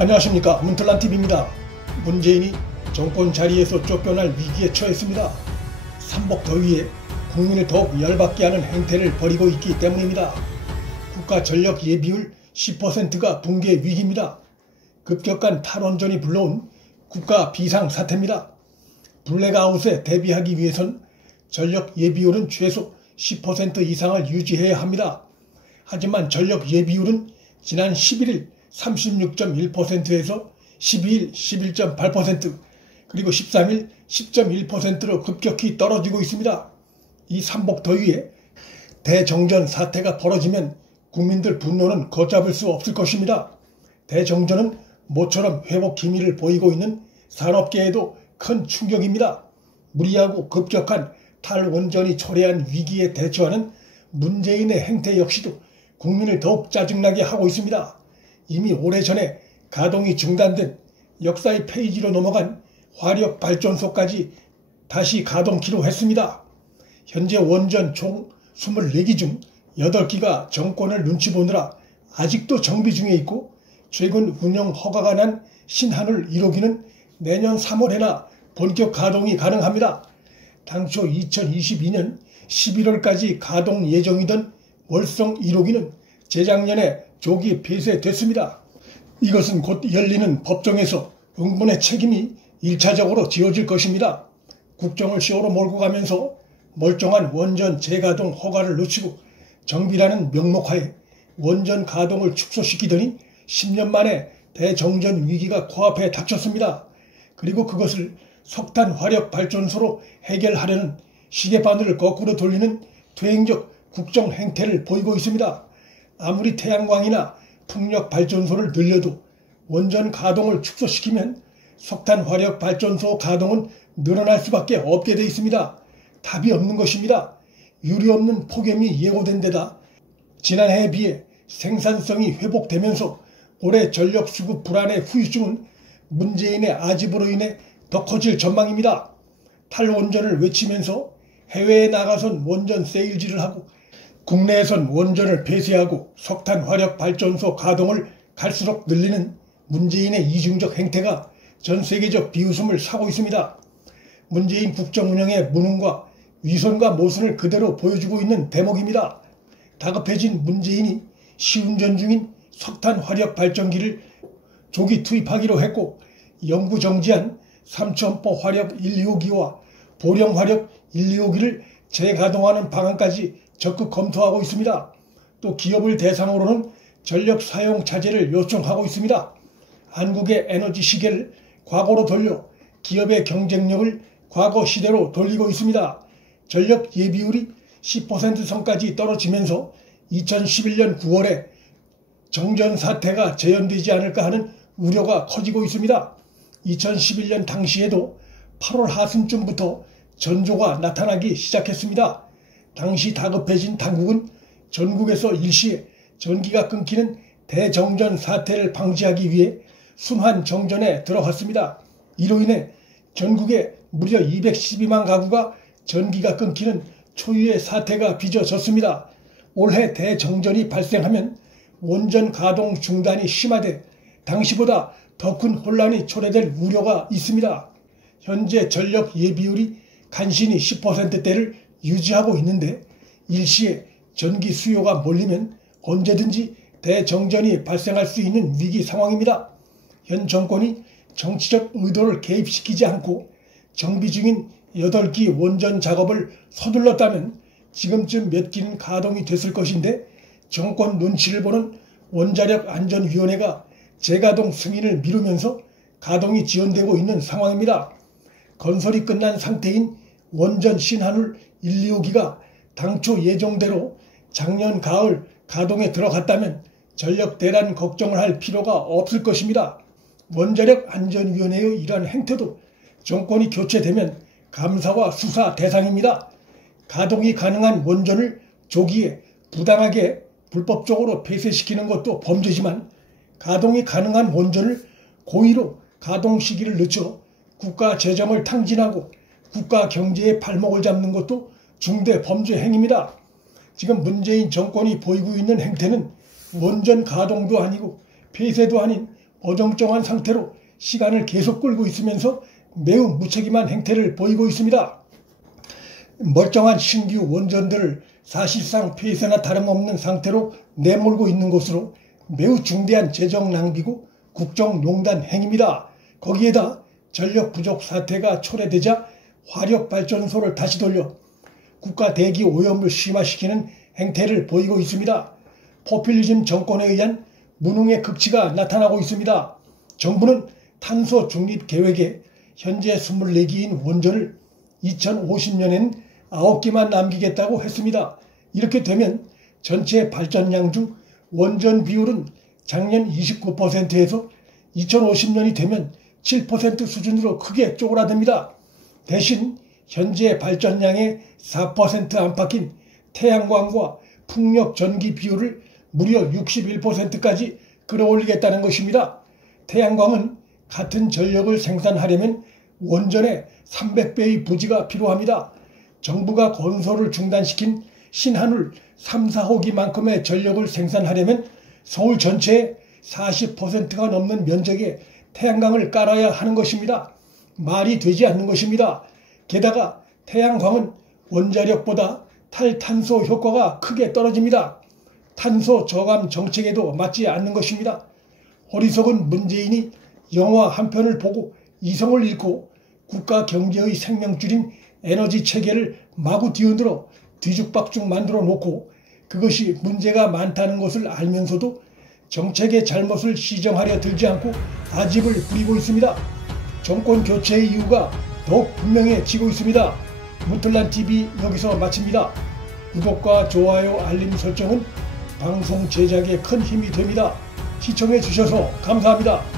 안녕하십니까, 문틀란TV입니다. 문재인이 정권 자리에서 쫓겨날 위기에 처했습니다. 삼복더위에 국민을 더욱 열받게 하는 행태를 벌이고 있기 때문입니다. 국가 전력 예비율 10%가 붕괴 위기입니다. 급격한 탈원전이 불러온 국가 비상사태입니다. 블랙아웃에 대비하기 위해선 전력 예비율은 최소 10% 이상을 유지해야 합니다. 하지만 전력 예비율은 지난 11일 36.1%에서 12일 11.8%, 그리고 13일 10.1%로 급격히 떨어지고 있습니다. 이 삼복더위에 대정전 사태가 벌어지면 국민들 분노는 걷잡을 수 없을 것입니다. 대정전은 모처럼 회복 기미를 보이고 있는 산업계에도 큰 충격입니다. 무리하고 급격한 탈원전이 초래한 위기에 대처하는 문재인의 행태 역시도 국민을 더욱 짜증나게 하고 있습니다. 이미 오래전에 가동이 중단된 역사의 페이지로 넘어간 화력발전소까지 다시 가동키로 했습니다. 현재 원전 총 24기 중 8기가 정권을 눈치 보느라 아직도 정비 중에 있고, 최근 운영 허가가 난 신한울 1호기는 내년 3월에나 본격 가동이 가능합니다. 당초 2022년 11월까지 가동 예정이던 월성 1호기는 재작년에 조기 폐쇄됐습니다. 이것은 곧 열리는 법정에서 응분의 책임이 1차적으로 지어질 것입니다. 국정을 쇼로 몰고 가면서 멀쩡한 원전 재가동 허가를 놓치고 정비라는 명목하에 원전 가동을 축소시키더니 10년 만에 대정전 위기가 코앞에 닥쳤습니다. 그리고 그것을 석탄 화력 발전소로 해결하려는 시계바늘을 거꾸로 돌리는 퇴행적 국정 행태를 보이고 있습니다. 아무리 태양광이나 풍력 발전소를 늘려도 원전 가동을 축소시키면 석탄 화력 발전소 가동은 늘어날 수밖에 없게 돼 있습니다. 답이 없는 것입니다. 유리 없는 폭염이 예고된 데다 지난해에 비해 생산성이 회복되면서 올해 전력 수급 불안의 후유증은 문재인의 아집으로 인해 더 커질 전망입니다. 탈원전을 외치면서 해외에 나가선 원전 세일즈를 하고 국내에선 원전을 폐쇄하고 석탄 화력 발전소 가동을 갈수록 늘리는 문재인의 이중적 행태가 전 세계적 비웃음을 사고 있습니다. 문재인 국정 운영의 무능과 위선과 모순을 그대로 보여주고 있는 대목입니다. 다급해진 문재인이 시운전 중인 석탄 화력 발전기를 조기 투입하기로 했고, 영구 정지한 삼천포 화력 1, 2호기와 보령 화력 1, 2호기를 재가동하는 방안까지 적극 검토하고 있습니다. 또 기업을 대상으로는 전력 사용 자제를 요청하고 있습니다. 한국의 에너지 시계를 과거로 돌려 기업의 경쟁력을 과거 시대로 돌리고 있습니다. 전력 예비율이 10% 선까지 떨어지면서 2011년 9월에 정전 사태가 재현되지 않을까 하는 우려가 커지고 있습니다. 2011년 당시에도 8월 하순쯤부터 전조가 나타나기 시작했습니다. 당시 다급해진 당국은 전국에서 일시에 전기가 끊기는 대정전 사태를 방지하기 위해 순환 정전에 들어갔습니다. 이로 인해 전국에 무려 212만 가구가 전기가 끊기는 초유의 사태가 빚어졌습니다. 올해 대정전이 발생하면 원전 가동 중단이 심화돼 당시보다 더 큰 혼란이 초래될 우려가 있습니다. 현재 전력 예비율이 간신히 10%대를 유지하고 있는데 일시에 전기 수요가 몰리면 언제든지 대정전이 발생할 수 있는 위기 상황입니다. 현 정권이 정치적 의도를 개입시키지 않고 정비 중인 8기 원전 작업을 서둘렀다면 지금쯤 몇 기는 가동이 됐을 것인데, 정권 눈치를 보는 원자력안전위원회가 재가동 승인을 미루면서 가동이 지연되고 있는 상황입니다. 건설이 끝난 상태인 원전 신한울 1, 2호기가 당초 예정대로 작년 가을 가동에 들어갔다면 전력 대란 걱정을 할 필요가 없을 것입니다. 원자력안전위원회의 이러한 행태도 정권이 교체되면 감사와 수사 대상입니다. 가동이 가능한 원전을 조기에 부당하게 불법적으로 폐쇄시키는 것도 범죄지만, 가동이 가능한 원전을 고의로 가동 시기를 늦춰 국가 재정을 탕진하고 국가 경제의 발목을 잡는 것도 중대 범죄 행위입니다. 지금 문재인 정권이 보이고 있는 행태는 원전 가동도 아니고 폐쇄도 아닌 어정쩡한 상태로 시간을 계속 끌고 있으면서 매우 무책임한 행태를 보이고 있습니다. 멀쩡한 신규 원전들을 사실상 폐쇄나 다름없는 상태로 내몰고 있는 것으로 매우 중대한 재정 낭비고 국정농단 행위입니다. 거기에다 전력 부족 사태가 초래되자 화력발전소를 다시 돌려 국가 대기 오염을 심화시키는 행태를 보이고 있습니다. 포퓰리즘 정권에 의한 무능의 극치가 나타나고 있습니다. 정부는 탄소 중립 계획에 현재 24기인 원전을 2050년에는 9기만 남기겠다고 했습니다. 이렇게 되면 전체 발전량 중 원전 비율은 작년 29%에서 2050년이 되면 7% 수준으로 크게 쪼그라듭니다. 대신 현재 발전량의 4% 안팎인 태양광과 풍력 전기 비율을 무려 61%까지 끌어올리겠다는 것입니다. 태양광은 같은 전력을 생산하려면 원전의 300배의 부지가 필요합니다. 정부가 건설을 중단시킨 신한울 3, 4호기만큼의 전력을 생산하려면 서울 전체의 40%가 넘는 면적에 태양광을 깔아야 하는 것입니다. 말이 되지 않는 것입니다. 게다가 태양광은 원자력보다 탈탄소 효과가 크게 떨어집니다. 탄소 저감 정책에도 맞지 않는 것입니다. 어리석은 문재인이 영화 한 편을 보고 이성을 잃고 국가 경제의 생명줄인 에너지 체계를 마구 뒤흔들어 뒤죽박죽 만들어 놓고 그것이 문제가 많다는 것을 알면서도 정책의 잘못을 시정하려 들지 않고 아집을 부리고 있습니다. 정권 교체의 이유가 더욱 분명해지고 있습니다. 문틀란TV 여기서 마칩니다. 구독과 좋아요, 알림 설정은 방송 제작에 큰 힘이 됩니다. 시청해 주셔서 감사합니다.